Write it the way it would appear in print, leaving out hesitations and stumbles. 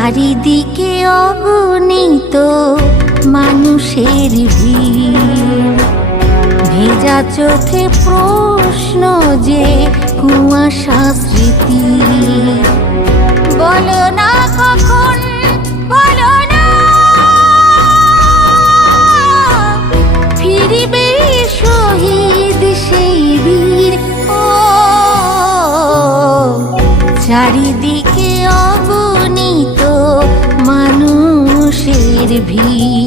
চারিদিকে অগণিত মানুষের ভিড়, ভেজা চোখে প্রশ্ন যে কুয়াশা স্মৃতি। বলো না কখন, বলো না ফিরিবে শহীদ সেই বীর। ও চারিদিকে অগণিত মানুষের ভিড়।